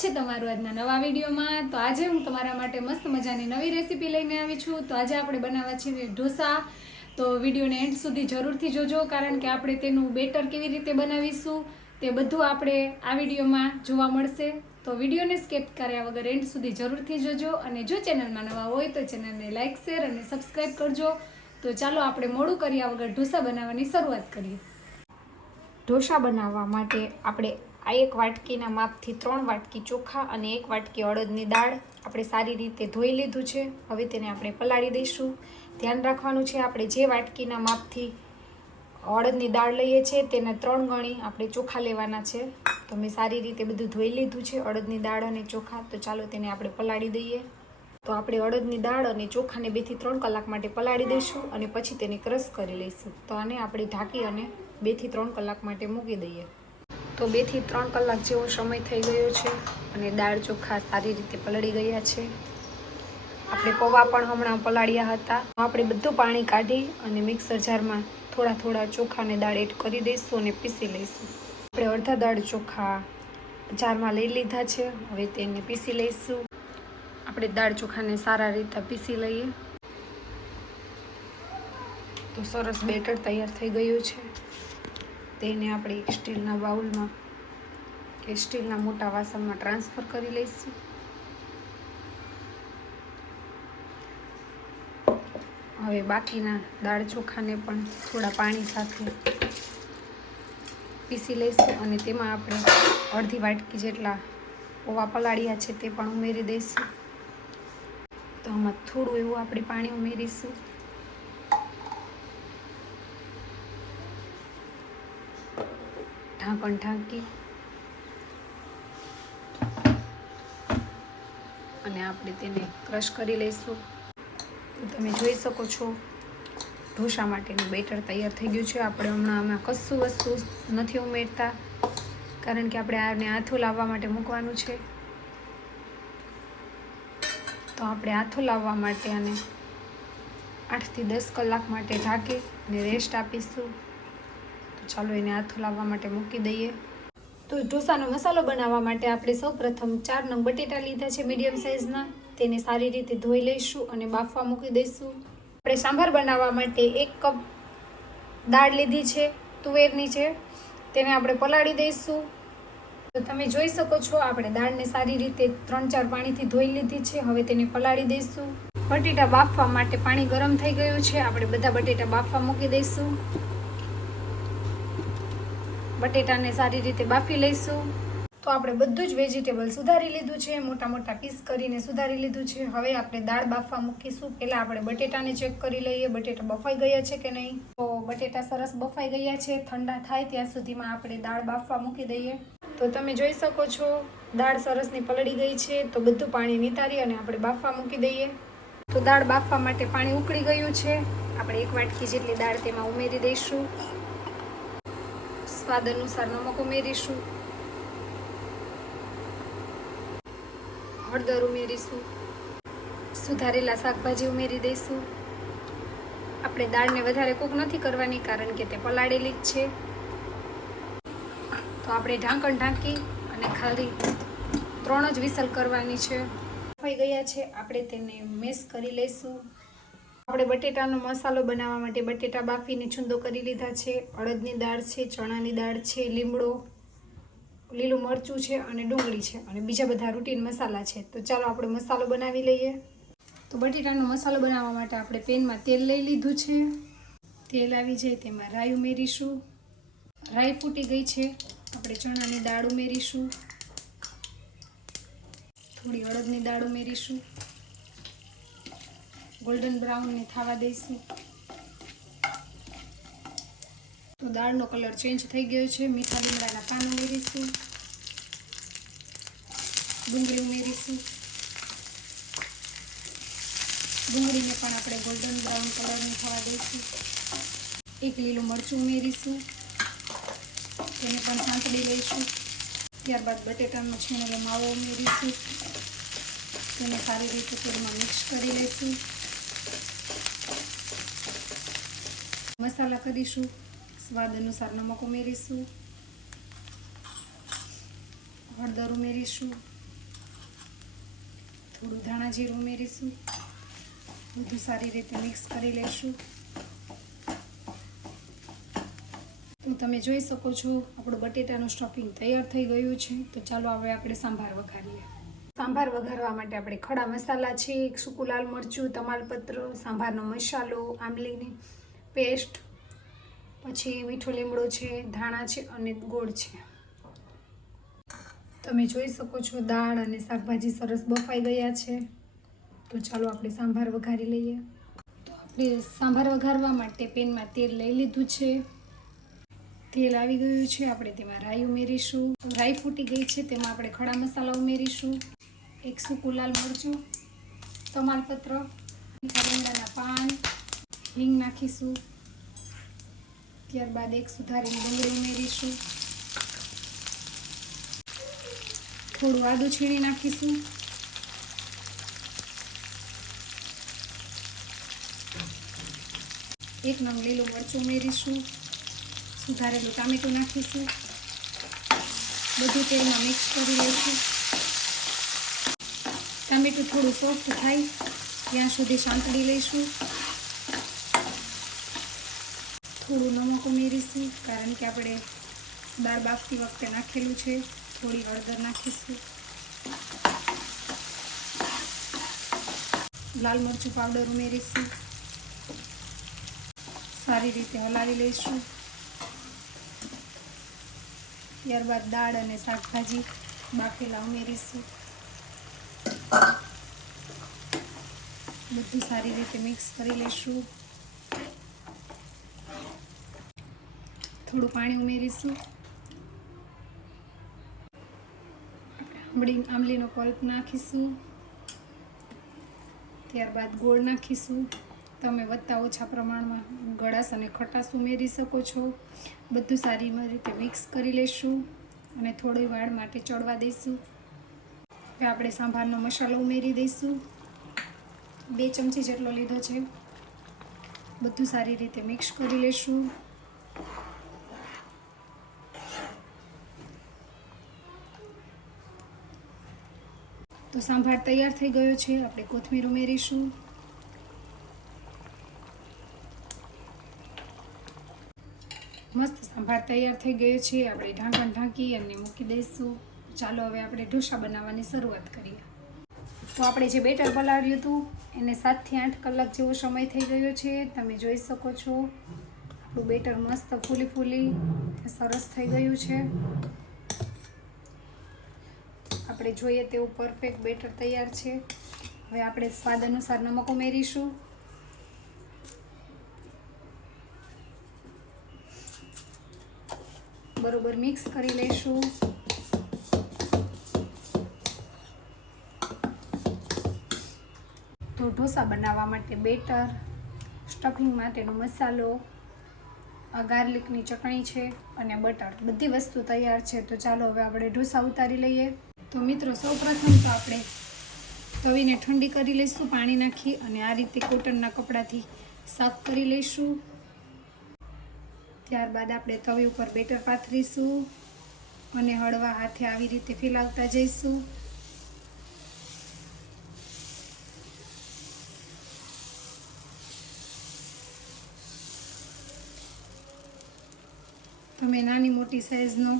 છે તમારું આજના નવા વિડીયોમાં। તો આજે હું તમારા માટે મસ્ત મજાની નવી રેસીપી લઈને આવી છું। તો આજે આપણે બનાવવા છે ઢોસા। તો વિડીયોને એન્ડ સુધી જરૂરથી જોજો, કારણ કે આપણે તેનું બેટર કેવી રીતે બનાવીશું તે બધું આપણે આ વિડીયોમાં જોવા મળશે। તો વિડીયોને સ્કીપ કર્યા વગર એન્ડ સુધી જરૂરથી જોજો, અને જો ચેનલમાં નવા હોય તો ચેનલને લાઇક, શેર અને સબસ્ક્રાઈબ કરજો। તો ચાલો આપણે મોડું કર્યા વગર ઢોસા બનાવવાની શરૂઆત કરીએ। ઢોસા બનાવવા માટે આપણે આ 1 વાટકીના માપથી 3 વાટકી ચોખા અને 1 વાટકી અડદની દાળ આપણે સારી રીતે ધોઈ લીધું છે। હવે તેને આપણે પલાળી દઈશું। ધ્યાન રાખવાનું છે, આપણે જે વાટકીના માપથી અડદની દાળ લઈએ છીએ તેના 3 ગણી આપણે ચોખા લેવાના છે। તો મેં સારી રીતે બધું ધોઈ લીધું છે, અડદની દાળ અને ચોખા। તો ચાલો તેને આપણે પલાળી દઈએ। તો આપણે અડદની દાળ અને ચોખાને 2 થી 3 કલાક માટે પલાળી દઈશું અને પછી તેને ક્રશ કરી લઈશું। તો આને આપણે ઢાંકી અને 2 થી 3 કલાક માટે મૂકી દઈએ। તો 2 થી 3 કલાક જેવો સમય થઈ ગયો છે અને દાળ ચોખા સારી રીતે પલળી ગયા છે। આપણે પૌવા પણ હમણાં પલાળ્યા હતા। આપણે બધું પાણી કાઢી અને મિક્સર જારમાં થોડા ચોખા અને દાળ એડ કરી દઈશું અને પીસી લઈશું। આપણે અડધા દાળ ચોખા જારમાં લઈ લીધા છે, હવે તેને પીસી લઈશું। આપણે દાળ ચોખાને સારા રીતે પીસી લઈએ। તો સરસ બેટર તૈયાર થઈ ગયું છે। તેને આપણે એક સ્ટીલના બાઉલમાં કે સ્ટીલના મોટા વાસણમાં ટ્રાન્સફર કરી લઈશું। હવે બાકીના દાળ ચોખાને પણ થોડા પાણી સાથે પીસી લઈશું અને તેમાં આપણે અડધી વાટકી જેટલા પૌવા પલાળ્યા છે તે પણ ઉમેરી દઈશું। તો આમાં થોડું એવું આપણે પાણી ઉમેરીશું। ઢાંકણ ઢાંકી અને આપણે તેને ક્રશ કરી લઈશું। તો તમે જોઈ શકો છો ઢોસા માટેનું બેટર તૈયાર થઈ ગયું છે। આપણે હમણાં આમાં કશું વસ્તુ નથી ઉમેરતા, કારણ કે આપણે આને આથો લાવવા માટે મૂકવાનું છે। તો આપણે આથો લાવવા માટે આને 8 થી 10 કલાક માટે ઢાંકી અને રેસ્ટ આપીશું। તો ચાલો એને આથો લાવવા માટે મૂકી દઈએ। તો ઢોસાનો મસાલો બનાવવા માટે આપણે સૌપ્રથમ 4 નંગ બટેટા લીધા છે મીડિયમ સાઇઝના। તેને સારી રીતે ધોઈ લઈશું અને બાફવા મૂકી દઈશું। આપણે સાંભાર બનાવવા માટે 1 કપ દાળ લીધી છે, તુવેરની છે, તેને આપણે પલાળી દઈશું। તો તમે જોઈ શકો છો આપણે દાળને સારી રીતે 3-4 પાણીથી ધોઈ લીધી છે। હવે તેને પલાળી દઈશું। બટેટા બાફવા માટે પાણી ગરમ થઈ ગયું છે, આપણે બધા બટેટા બાફવા મૂકી દઈશું। બટેટાને સારી રીતે બાફી લઈશું। તો આપણે બધું જ વેજીટેબલ સુધારી લીધું છે, મોટા પીસ કરીને સુધારી લીધું છે। હવે આપણે દાળ બાફવા મૂકીશું। પહેલાં આપણે બટેટાને ચેક કરી લઈએ બટેટા બફાઈ ગયા છે કે નહીં। તો બટેટા સરસ બફાઈ ગયા છે। ઠંડા થાય ત્યાં સુધીમાં આપણે દાળ બાફવા મૂકી દઈએ। તો તમે જોઈ શકો છો દાળ સરસની પલળી ગઈ છે। તો બધું પાણી નિતારી અને આપણે બાફવા મૂકી દઈએ। તો દાળ બાફવા માટે પાણી ઉકળી ગયું છે। આપણે 1 વાટકી જેટલી દાળ તેમાં ઉમેરી દઈશું। સ્વાદ અનુસાર નમક ઉમેરીશું, હળદર ઉમેરીશું, સુધારેલા શાકભાજી ઉમેરી દઈશું। આપણે દાળને વધારે કૂક નથી કરવાની, કારણ કે તે પલાળેલી જ છે। તો આપણે ઢાંકણ ઢાંકી અને ખાલી 3 જ વિસલ કરવાની છે। બફાઈ ગયા છે, આપણે તેને મેશ કરી લઈશું। આપણે બટેટાનો મસાલો બનાવવા માટે બટેટા બાફીને છૂંદો કરી લીધા છે, અડદની દાળ છે, ચણાની દાળ છે, લીમડો, લીલું મરચું છે અને ડુંગળી છે અને બીજા બધા રૂટીન મસાલા છે। તો ચાલો આપણે મસાલો બનાવી લઈએ। તો બટેટાનો મસાલો બનાવવા માટે આપણે પેનમાં તેલ લઈ લીધું છે। તેલ આવી જાય તેમાં રાઈ ઉમેરીશું। રાઈ ફૂટી ગઈ છે, આપણે ચણાની દાળ ઉમેરીશું, થોડી અડદની દાળ ઉમેરીશું, ગોલ્ડન બ્રાઉનને થવા દઈશું। તો દાળનો કલર ચેન્જ થઈ ગયો છે। મીઠા લીમડાના પાન ઉમેરીશું, ડુંગળી ઉમેરીશું, ડુંગળીને પણ આપણે ગોલ્ડન બ્રાઉન કલરની થવા દઈશું। 1 લીલું મરચું ઉમેરીશું, તેને પણ સાંતળી લઈશું। ત્યારબાદ બટેટાનો છીણેલો માવો ઉમેરીશું, તેને સારી રીતે તેલમાં મિક્સ કરી લઈશું। મસાલા કરીશું, સ્વાદ અનુસાર નમક ઉમેરીશું, હળદર ઉમેરીશું, થોડું ધાણા જીરું ઉમેરીશું. બધું સારી રીતે મિક્સ કરી લઈશું. તો તમે જોઈ શકો છો આપણું બટેટાનું સ્ટફિંગ તૈયાર થઈ ગયું છે. તો ચાલો હવે આપણે સાંભાર વઘારીએ. સાંભાર વઘારવા માટે આપણે ખડા મસાલા છે, એક સૂકું લાલ મરચું, તમાલપત્ર, સાંભારનો મસાલો, આંબલીની પેસ્ટ, પછી મીઠો લીમડો છે, ધાણા છે અને ગોળ છે. તમે જોઈ શકો છો દાળ અને શાકભાજી સરસ બફાઈ ગયા છે. તો ચાલો આપણે સાંભાર વઘારી લઈએ. તો આપણે સાંભાર વઘારવા માટે પેનમાં તેલ લઈ લીધું છે. તેલ આવી ગયું છે. આપણે તેમાં રાઈ ઉમેરીશું. રાઈ ફૂટી ગઈ છે, તેમાં આપણે ખડા મસાલા ઉમેરીશું. એક સૂકું લાલ મરચું, તમાલપત્ર, લીમડાના પાન, હિંગ નાખીશું. ત્યારબાદ એક સુધારેલી ડુંગળી ઉમેરીશું. થોડું આદું છીણી નાખીશું. એક નંગ લીલું મરચું ઉમેરીશું. સુધારેલું ટામેટું નાખીશું. બધું તેલમાં મિક્સ કરી લઈશું. ટામેટું થોડું સોફ્ટ થાય ત્યાં સુધી સાંતળી લઈશું. થોડું નમક ઉમેરીશું કારણ કે આપણે દાળ બાફતી વખતે નાખેલું છે. થોડી હળદર નાખીશું. લાલ મરચું પાવડર ઉમેરીશું. સારી રીતે હલાવી લઈશું. ત્યારબાદ દાળ અને શાકભાજી બાફેલા ઉમેરીશું. બધું સારી રીતે મિક્સ કરી લઈશું. થોડું પાણી ઉમેરીશું. આંબલીનો પલ્પ નાખીશું. ત્યારબાદ ગોળ નાખીશું. તમે વધતા ઓછા પ્રમાણમાં ગળાશ અને ખટાશ ઉમેરી શકો છો. બધું સારી રીતે મિક્સ કરી લઈશું અને થોડી વાર માટે ચડવા દઈશું. હવે આપણે સાંભારનો મસાલો ઉમેરી દઈશું. 2 ચમચી જેટલો લીધો છે. બધું સારી રીતે મિક્સ કરી લઈશું. તો સાંભાર તૈયાર થઈ ગયો છે. આપણે કોથમીર ઉમેરીશું. મસ્ત સાંભાર તૈયાર થઈ ગયો છે. આપણે ઢાંકણ ઢાંકી અને મૂકી દઈશું. ચાલો હવે આપણે ઢોસા બનાવવાની શરૂઆત કરીએ. તો આપણે જે બેટર પલાળ્યું હતું એને 7 થી 8 કલાક જેવો સમય થઈ ગયો છે. તમે જોઈ શકો છો આપણું બેટર મસ્ત ફૂલી સરસ થઈ ગયું છે. આપણે જોઈએ તેવું પરફેક્ટ બેટર તૈયાર છે. હવે આપણે સ્વાદ અનુસાર નમક ઉમેરીશું. બરોબર મિક્સ કરી લઈશું. તો ઢોસા બનાવવા માટે બેટર, સ્ટફિંગ માટેનો મસાલો, ગાર્લિકની ચટણી છે અને બટર, બધી વસ્તુ તૈયાર છે. તો ચાલો હવે આપણે ઢોસા ઉતારી લઈએ. તો મિત્રો સૌપ્રથમ તો આપણે તવીને ઠંડી કરી લઈશું પાણી નાખી અને આ રીતે કોટનના કપડાથી સાફ કરી લઈશું. ત્યારબાદ આપણે તવી ઉપર બેટર પાથરીશું અને હળવા હાથે આવી રીતે ફેલાવતા જઈશું. તમે નાની મોટી સાઈઝનો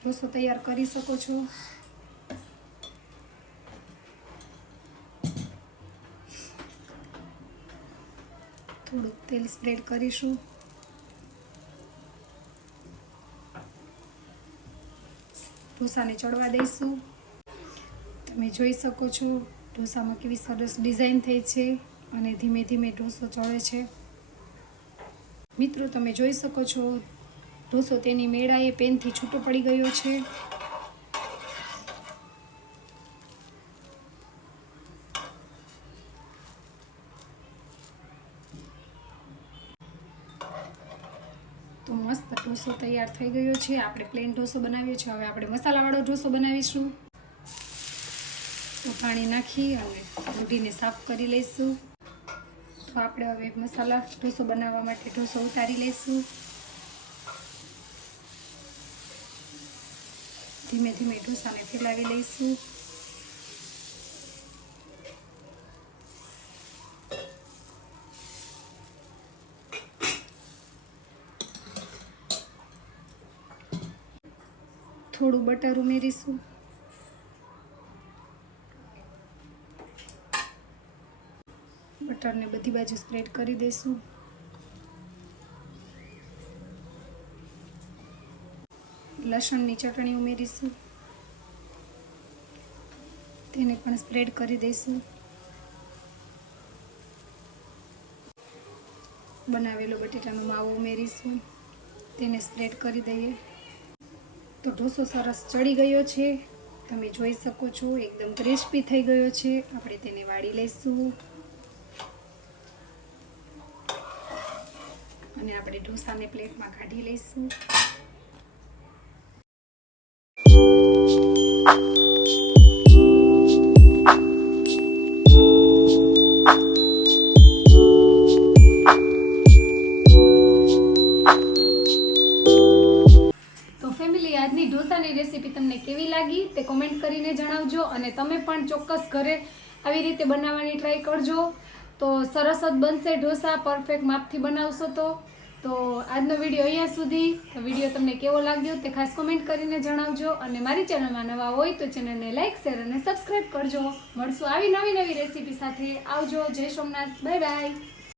ઢોસો તૈયાર કરી શકો છો. થોડુંક તેલ સ્પ્રેડ કરીશું. ઢોસાને ચડવા દઈશું. તમે જોઈ શકો છો ઢોસામાં કેવી સરસ ડિઝાઇન થઈ છે અને ધીમે ધીમે ઢોસો ચડે છે. મિત્રો તમે જોઈ શકો છો ઢોસો તેની મેળાએ પેનથી છૂટો પડી ગયો છે. તો મસ્ત ઢોસો તૈયાર થઈ ગયો છે. આપણે પ્લેન ઢોસો બનાવ્યો છે. હવે આપણે મસાલાવાળો ઢોસો બનાવીશું. તો પાણી નાખી અને રોટીને સાફ કરી લઈશું. તો આપણે હવે મસાલા ઢોસો બનાવવા માટે ઢોસો ઉતારી લઈશું. ધીમે ધીમે ઢોસાને ફેલાવી લઈશું. થોડું બટર ઉમેરીશું. બટરને બધી બાજુ સ્પ્રેડ કરી દઈશું. લસણની ચટણી ઉમેરીશું, તેને પણ સ્પ્રેડ કરી દઈશું. બનાવેલો બટેટાનો માવો ઉમેરીશું, તેને સ્પ્રેડ કરી દઈએ. તો ઢોસો સરસ ચડી ગયો છે, તમે જોઈ શકો છો એકદમ ક્રિસ્પી થઈ ગયો છે. આપણે તેને વાળી લઈશું અને આપણે ઢોસાને પ્લેટમાં કાઢી લઈશું. આજની ઢોસાની રેસીપી તમને કેવી લાગી તે કોમેન્ટ કરીને જણાવજો, અને તમે પણ ચોક્કસ ઘરે આવી રીતે બનાવવાની ટ્રાય કરજો. તો સરસ જ બનશે ઢોસા, પરફેક્ટ માપથી બનાવશો તો આજનો વિડીયો અહીંયા સુધી. તો વિડીયો તમને કેવો લાગ્યો તે ખાસ કોમેન્ટ કરીને જણાવજો, અને મારી ચેનલમાં નવા હોય તો ચેનલને લાઈક, શેર અને સબસ્ક્રાઈબ કરજો. મળશું આવી નવી રેસીપી સાથે. આવજો. જય સોમનાથ. Bye bye.